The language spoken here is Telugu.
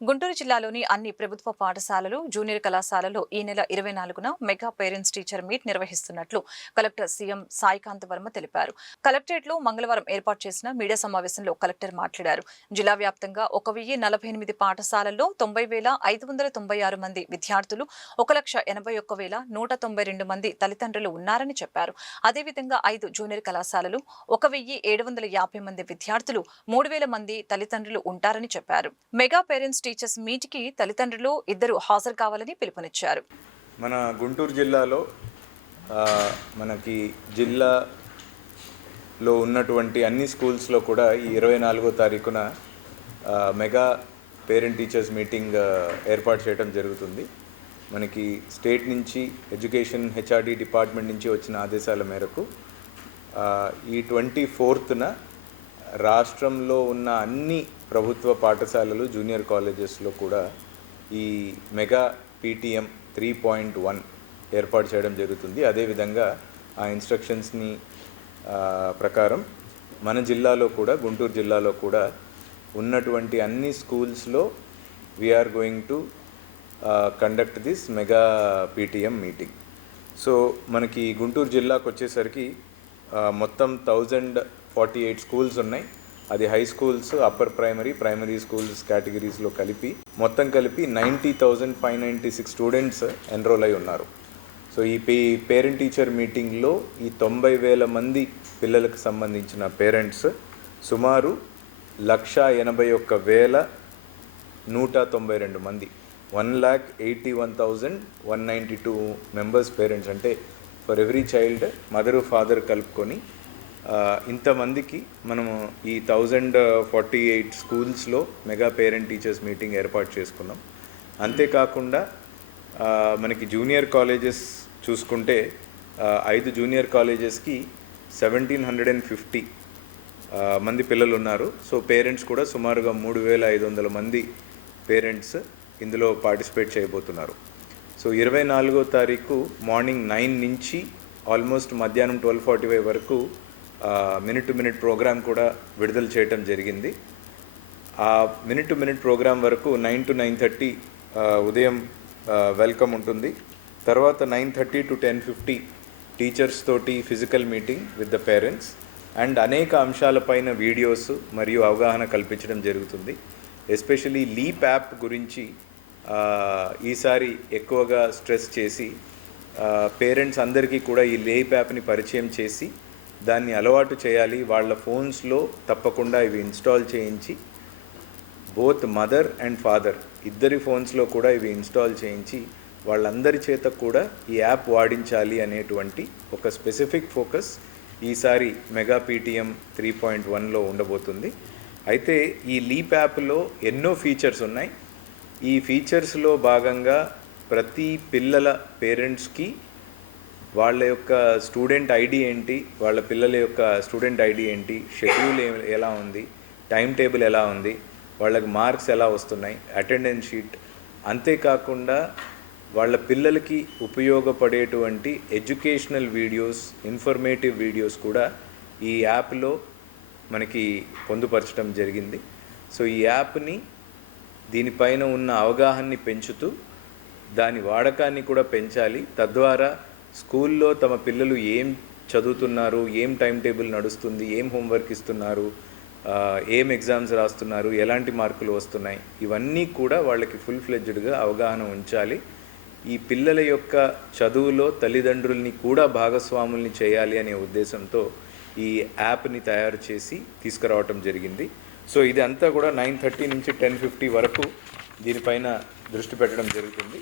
గుంటూరు జిల్లాలోని అన్ని ప్రభుత్వ పాఠశాలలు, జూనియర్ కళాశాలల్లో ఈ నెల 24న మెగా పేరెంట్స్ టీచర్ మీట్ నిర్వహిస్తున్నట్లు కలెక్టర్ సీఎం సాయికాంత్ వర్మ తెలిపారు. కలెక్టరేట్లో మంగళవారం ఏర్పాటు చేసిన మీడియా సమావేశంలో కలెక్టర్ మాట్లాడారు. జిల్లా వ్యాప్తంగా 1048 పాఠశాలల్లో 90,596 మంది విద్యార్థులు, 1,81,192 మంది తల్లిదండ్రులు ఉన్నారని చెప్పారు. అదేవిధంగా 5 జూనియర్ కళాశాలలు 1,750 మంది విద్యార్థులు, 3,000 మంది తల్లిదండ్రులు ఉంటారని చెప్పారు. మెగా పేరెంట్స్ టీచర్స్ మీట్ కి తల్లిదండ్రులు ఇద్దరు హాజరు కావాలని పిలుపునిచ్చారు. మన గుంటూరు జిల్లాలో మనకి జిల్లాలో ఉన్నటువంటి అన్ని స్కూల్స్లో కూడా ఈ 24వ తారీఖున మెగా పేరెంట్ టీచర్స్ మీటింగ్ ఏర్పాటు చేయడం జరుగుతుంది. మనకి స్టేట్ నుంచి ఎడ్యుకేషన్ హెచ్ఆర్డి డిపార్ట్మెంట్ నుంచి వచ్చిన ఆదేశాల మేరకు ఈ 24న రాష్ట్రంలో ఉన్న అన్ని ప్రభుత్వ పాఠశాలలు, జూనియర్ కాలేజెస్లో కూడా ఈ మెగా పీటీఎం 3.1 ఏర్పాటు చేయడం జరుగుతుంది. అదేవిధంగా ఆ ఇన్స్ట్రక్షన్స్ని ప్రకారం మన జిల్లాలో కూడా, గుంటూరు జిల్లాలో కూడా ఉన్నటువంటి అన్ని స్కూల్స్లో we're going to conduct this mega PTM meeting. So మనకి గుంటూరు జిల్లాకు వచ్చేసరికి మొత్తం 1048 స్కూల్స్ ఉన్నాయి. అది high schools, upper primary, primary schools కేటగిరీస్లో కలిపి మొత్తం కలిపి 90,596 స్టూడెంట్స్ ఎన్రోల్ అయి ఉన్నారు. సో ఈ పేరెంట్ టీచర్ మీటింగ్లో ఈ 90,000 మంది పిల్లలకు సంబంధించిన పేరెంట్స్ సుమారు 1,81,192 మంది, 1,81,192 మెంబర్స్ పేరెంట్స్, అంటే for every child mother father కలుపుకొని ఇంతమందికి మనము ఈ 1048 స్కూల్స్లో మెగా పేరెంట్ టీచర్స్ మీటింగ్ ఏర్పాటు చేసుకున్నాం. అంతేకాకుండా మనకి జూనియర్ కాలేజెస్ చూసుకుంటే 5 జూనియర్ కాలేజెస్కి 1,750 మంది పిల్లలు ఉన్నారు. సో పేరెంట్స్ కూడా సుమారుగా 3,500 మంది పేరెంట్స్ ఇందులో పార్టిసిపేట్ చేయబోతున్నారు. సో 24వ తారీఖు మార్నింగ్ 9 నుంచి ఆల్మోస్ట్ మధ్యాహ్నం 12:45 వరకు మినిట్ టు మినిట్ ప్రోగ్రామ్ కూడా విడుదల చేయటం జరిగింది. ఆ మినిట్ టు మినిట్ ప్రోగ్రామ్ వరకు 9 to 9:30 ఉదయం వెల్కమ్ ఉంటుంది. తర్వాత 9:30 to 10:50 టీచర్స్ తోటి physical meeting with the parents and అనేక అంశాలపైన వీడియోస్ మరియు అవగాహన కల్పించడం జరుగుతుంది. ఎస్పెషలీ లీప్ యాప్ గురించి ఈసారి ఎక్కువగా స్ట్రెస్ చేసి పేరెంట్స్ అందరికీ కూడా ఈ లీప్ యాప్ని పరిచయం చేసి దాన్ని అలవాటు చేయాలి. వాళ్ళ ఫోన్స్లో తప్పకుండా ఇవి ఇన్స్టాల్ చేయించి, బోత్ మదర్ అండ్ ఫాదర్ ఇద్దరి ఫోన్స్లో కూడా ఇవి ఇన్స్టాల్ చేయించి వాళ్ళందరి చేత కూడా ఈ యాప్ వాడించాలి అనేటువంటి ఒక స్పెసిఫిక్ ఫోకస్ ఈసారి మెగా పీటీఎం 3.1లో ఉండబోతుంది. అయితే ఈ లీప్ యాప్లో ఎన్నో ఫీచర్స్ ఉన్నాయి. ఈ ఫీచర్స్లో భాగంగా ప్రతి పిల్లల పేరెంట్స్కి వాళ్ళ యొక్క స్టూడెంట్ ఐడి ఏంటి, వాళ్ళ పిల్లల యొక్క స్టూడెంట్ ఐడి ఏంటి, షెడ్యూల్ ఎలా ఉంది, టైం టేబుల్ ఎలా ఉంది, వాళ్ళకి మార్క్స్ ఎలా వస్తున్నాయి, అటెండెన్స్ షీట్, అంతేకాకుండా వాళ్ళ పిల్లలకి ఉపయోగపడేటువంటి ఎడ్యుకేషనల్ వీడియోస్, ఇన్ఫర్మేటివ్ వీడియోస్ కూడా ఈ యాప్లో మనకి పొందుపరచడం జరిగింది. సో ఈ యాప్ని దీనిపైన ఉన్న అవగాహనని పెంచుతూ దాని వాడకాన్ని కూడా పెంచాలి. తద్వారా స్కూల్లో తమ పిల్లలు ఏం చదువుతున్నారు, ఏం టైం టేబుల్ నడుస్తుంది, ఏం హోంవర్క్ ఇస్తున్నారు, ఏం ఎగ్జామ్స్ రాస్తున్నారు, ఎలాంటి మార్కులు వస్తున్నాయి, ఇవన్నీ కూడా వాళ్ళకి ఫుల్ ఫ్లెడ్జ్డ్గా అవగాహన ఉంచాలి. ఈ పిల్లల యొక్క చదువులో తల్లిదండ్రుల్ని కూడా భాగస్వాముల్ని చేయాలి అనే ఉద్దేశంతో ఈ యాప్ని తయారు చేసి తీసుకురావటం జరిగింది. సో ఇది అంతా కూడా 9:30 నుంచి 10:50 వరకు దీనిపైన దృష్టి పెట్టడం జరుగుతుంది.